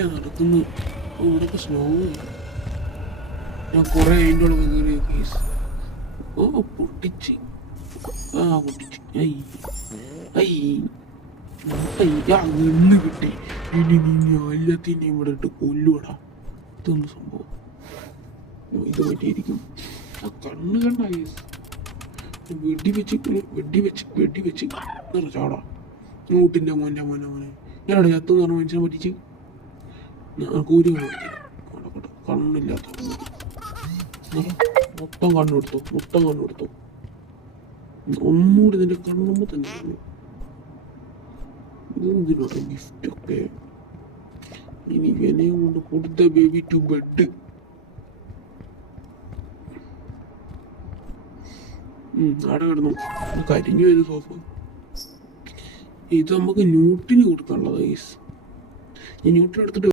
നടക്കുന്നു. ഇവിടൊക്കെ സ്നോ. ഞാൻ കുറെ അതിൻ്റെ ഉള്ളിൽ കയറിയ കേസ്. പൊട്ടിച്ച്. പൊട്ടിച്ച്. നിന്ന് കിട്ടി. ഇനി നീ എല്ലാത്തിനെയും ഇവിടെ ഇട്ട് കൊല്ലുവടാ. ഇതൊന്നും സംഭവം ഇത് പറ്റിയിരിക്കും. ആ കണ്ണ് കണ്ട കേസ്. വെടി വെച്ച് ചാടാ. നോട്ടിൻ്റെ മോനെ ഞാനവിടെ ചത്തെന്ന് പറഞ്ഞ മനുഷ്യനെ പറ്റിച്ച് കൂലി നടക്കട്ടെ. കണ്ണില്ലാത്ത മൊത്തം കണ്ണെടുത്തു. ഒന്നുകൂടി നിന്റെ കണ്ണുമ്പോ തന്നെ കണ്ണു. ഇതെന്തിനോട്ടെ ഗിഫ്റ്റൊക്കെ. ഇനി വിനയം കൊണ്ട് കൊടുത്ത ബേബി ടു ബെഡ്. ആടെ കിടന്നു. കരിഞ്ഞു പോയത് സോഫ. ഇത് നമുക്ക് ന്യൂട്ടിന് കൊടുക്കാനുള്ളത്. ഈ ന്യൂട്ടിന് എടുത്തിട്ട്